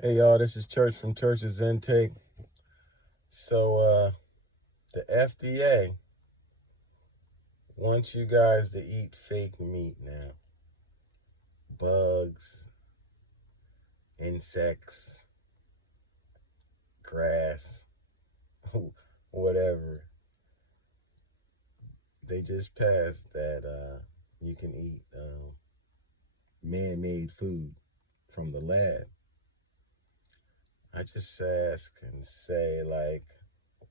Hey y'all, this is Church from Church's Intake. So the FDA wants you guys to eat fake meat now. Bugs, insects, grass, whatever. They just passed that you can eat man-made food from the lab. I just ask and say, like,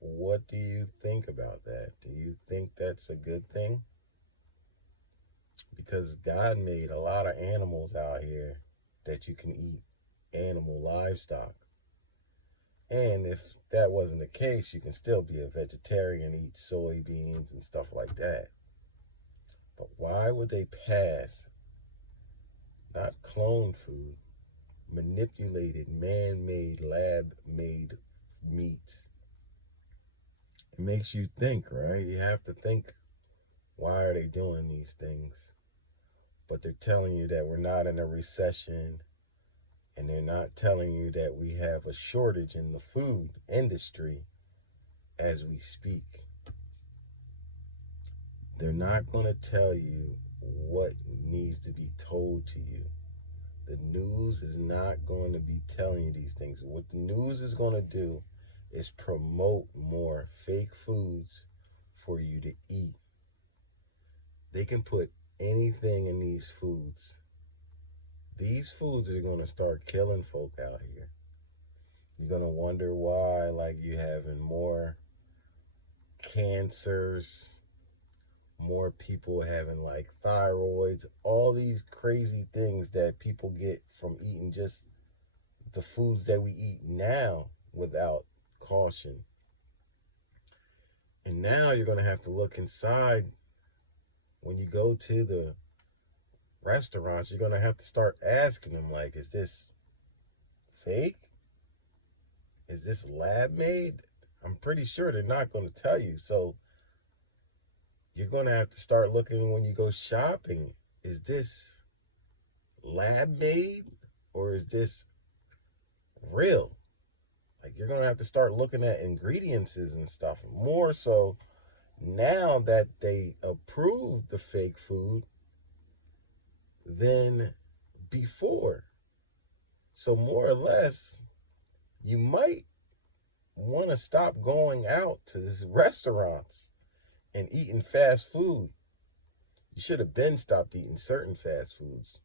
what do you think about that? Do you think that's a good thing? Because God made a lot of animals out here that you can eat, animal livestock. And if that wasn't the case, you can still be a vegetarian, eat soybeans and stuff like that. But why would they pass not cloned food, manipulated, man made, lab made meats? It makes you think, right? You have to think, why are they doing these things? But they're telling you that we're not in a recession, and they're not telling you that we have a shortage in the food industry as we speak. They're not going to tell you what needs to be told to you. The news is not going to be telling you these things. What the news is going to do is promote more fake foods for you to eat. They can put anything in these foods. These foods are going to start killing folk out here. You're going to wonder why, like, you're having more cancers, more people having like thyroids, all these crazy things that people get from eating just the foods that we eat now without caution. And now you're going to have to look inside when you go to the restaurants. You're going to have to start asking them, like, is this fake? Is this lab made? I'm pretty sure they're not going to tell you. So you're going to have to start looking when you go shopping. Is this lab made or is this real? Like, you're going to have to start looking at ingredients and stuff more so now that they approved the fake food than before. So more or less, you might want to stop going out to these restaurants and eating fast food. You should have been stopped eating certain fast foods.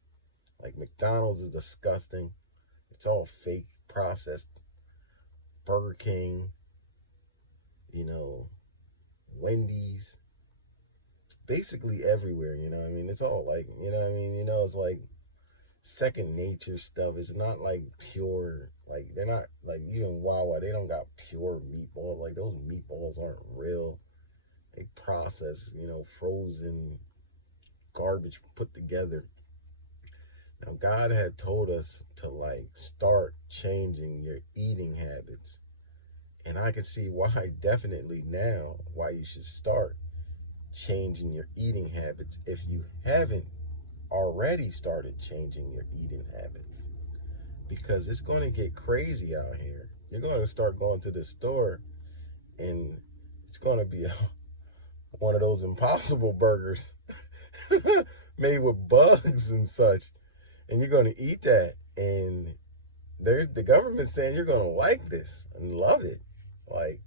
Like McDonald's is disgusting. It's all fake, processed. Burger King, Wendy's, basically everywhere, I mean? It's all like, I mean? It's like second nature stuff. It's not like pure, like they're not like even Wawa, they don't got pure meatballs. Like those meatballs aren't real. They process, frozen garbage put together. Now, God had told us to like start changing your eating habits. And I can see why, definitely now, why you should start changing your eating habits if you haven't already started changing your eating habits. Because it's going to get crazy out here. You're going to start going to the store and it's going to be one of those impossible burgers made with bugs and such. And you're going to eat that. And the government's saying you're going to like this and love it. Like,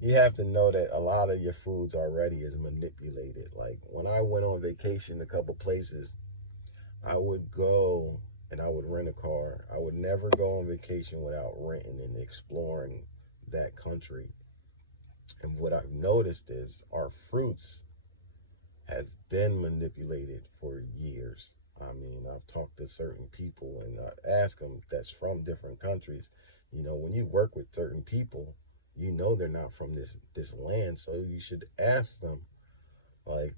you have to know that a lot of your foods already is manipulated. Like, when I went on vacation a couple places, I would go and I would rent a car. I would never go on vacation without renting and exploring that country. And what I've noticed is our fruits has been manipulated for years. I mean, I've talked to certain people and I ask them that's from different countries. When you work with certain people, they're not from this land, so you should ask them. Like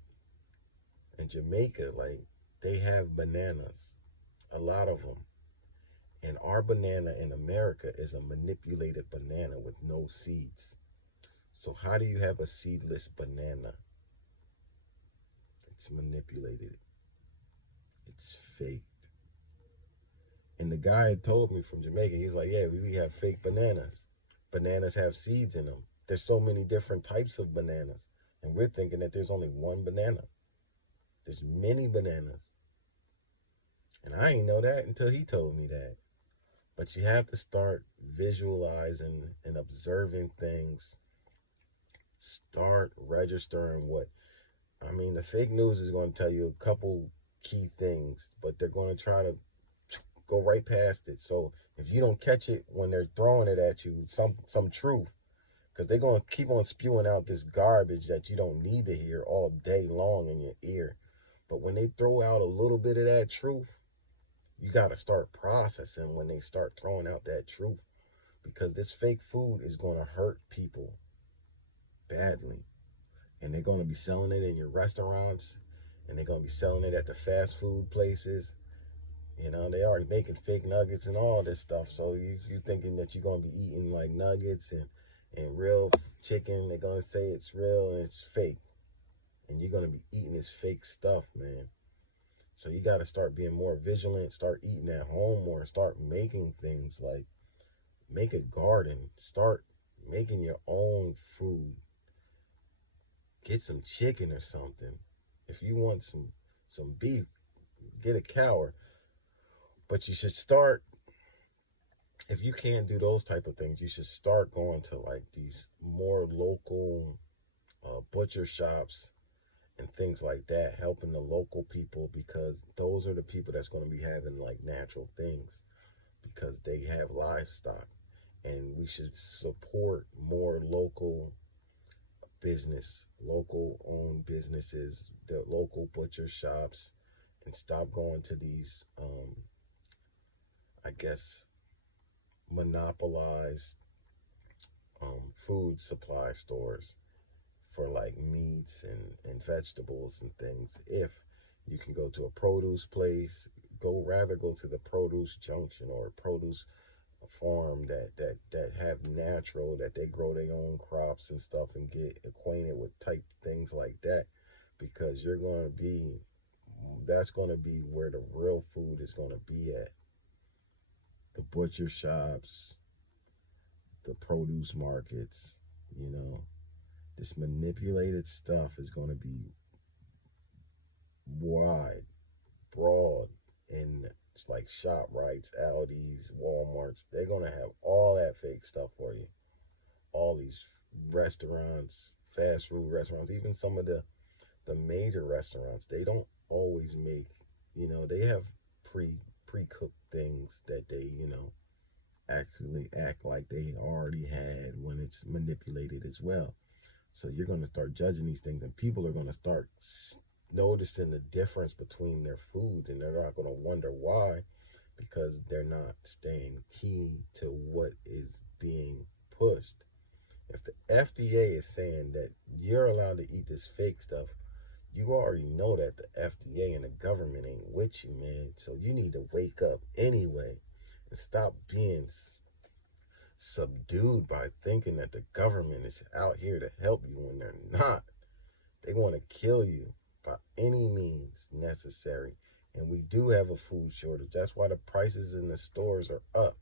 in Jamaica, like they have bananas, a lot of them. And our banana in America is a manipulated banana with no seeds. So how do you have a seedless banana? It's manipulated. It's faked. And the guy had told me from Jamaica, he's like, yeah, we have fake bananas. Bananas have seeds in them. There's so many different types of bananas. And we're thinking that there's only one banana. There's many bananas. And I didn't know that until he told me that. But you have to start visualizing and observing things. Start registering what. I mean, the fake news is going to tell you a couple key things, but they're going to try to go right past it. So if you don't catch it when they're throwing it at you, some truth, because they're going to keep on spewing out this garbage that you don't need to hear all day long in your ear. But when they throw out a little bit of that truth, you got to start processing when they start throwing out that truth, because this fake food is going to hurt people badly. And they're going to be selling it in your restaurants, and they're going to be selling it at the fast food places. You know, they already making fake nuggets and all this stuff. So you thinking that you're going to be eating like nuggets and real chicken. They're going to say it's real and it's fake. And you're going to be eating this fake stuff, man. So you got to start being more vigilant, start eating at home more, start making things like make a garden, start making your own food. Get some chicken or something. If you want some beef, get a cow. But you should start, if you can't do those type of things, you should start going to like these more local butcher shops and things like that, helping the local people, because those are the people that's going to be having like natural things because they have livestock. And we should support more local business, local owned businesses, the local butcher shops, and stop going to these, I guess, monopolized food supply stores for like meats and vegetables and things. If you can go to a produce place, go to the produce junction or a produce farm that have natural, that they grow their own crops and stuff, and get acquainted with type things like that, because that's going to be where the real food is going to be at. The butcher shops, the produce markets, you know, this manipulated stuff is going to be wide, broad, and it's like ShopRites, Aldi's, Walmarts. They're going to have all that fake stuff for you. All these restaurants, fast food restaurants, even some of the major restaurants, they don't always make, you know, they have pre-cooked things that they, you know, actually act like they already had when it's manipulated as well. So you're going to start judging these things, and people are going to start noticing the difference between their foods, and they're not going to wonder why, because they're not staying key to what is being pushed. If the FDA is saying that you're allowed to eat this fake stuff, you already know that the FDA and the government ain't with you, man. So you need to wake up anyway and stop being subdued by thinking that the government is out here to help you when they're not. They want to kill you by any means necessary. And we do have a food shortage. That's why the prices in the stores are up.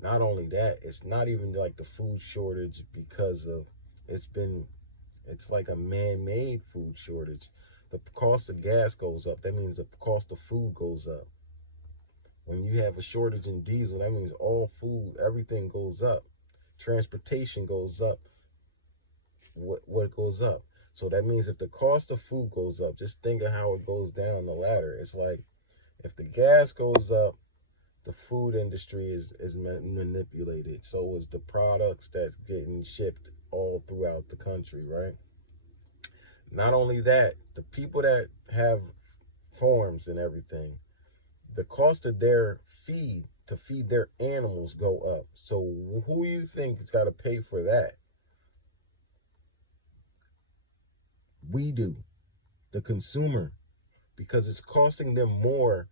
Not only that, it's not even like the food shortage because of, it's like a man-made food shortage. The cost of gas goes up. That means the cost of food goes up. When you have a shortage in diesel, that means all food, everything goes up. Transportation goes up. What goes up? So that means if the cost of food goes up, just think of how it goes down the ladder. It's like if the gas goes up, the food industry is manipulated. So is the products that's getting shipped all throughout the country, right? Not only that, the people that have farms and everything, the cost of their feed to feed their animals go up. So who you think is got to pay for that? We do, the consumer, because it's costing them more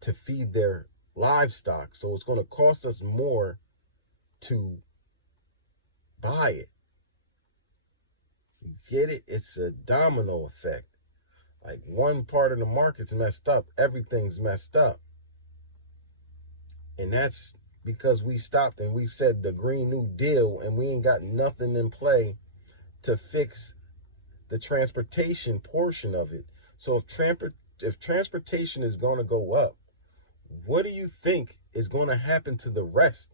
to feed their livestock. So it's going to cost us more to buy it. You get it? It's a domino effect. Like one part of the market's messed up, everything's messed up. And that's because we stopped and we said the Green New Deal, and we ain't got nothing in play to fix the transportation portion of it. So if transportation is going to go up, what do you think is going to happen to the rest?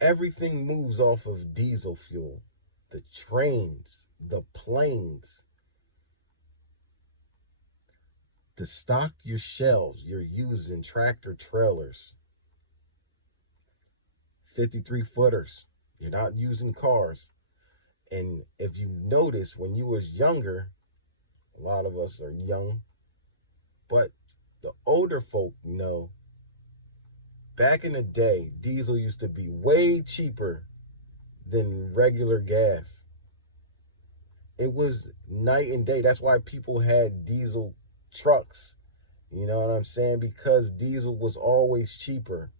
Everything moves off of diesel fuel. The trains, the planes. To stock your shelves, you're using tractor trailers, 53 footers. You're not using cars. And if you notice, when you was younger, a lot of us are young, but the older folk know back in the day, diesel used to be way cheaper than regular gas. It was night and day. That's why people had diesel trucks. You know what I'm saying? Because diesel was always cheaper.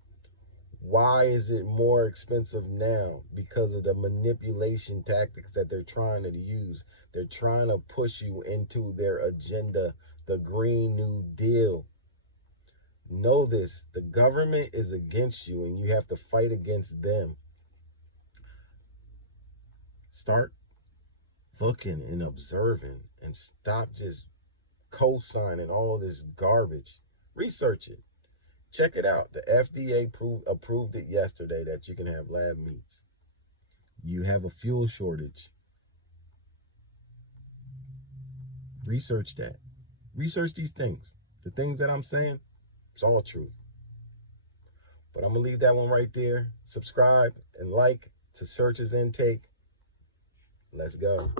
Why is it more expensive now? Because of the manipulation tactics that they're trying to use. They're trying to push you into their agenda, the Green New Deal. Know this, the government is against you and you have to fight against them. Start looking and observing and stop just co-signing all of this garbage. Research it. Check it out. The FDA approved it yesterday that you can have lab meats. You have a fuel shortage. Research that. Research these things. The things that I'm saying, it's all truth. But I'm going to leave that one right there. Subscribe and like to Search's Intake. Let's go.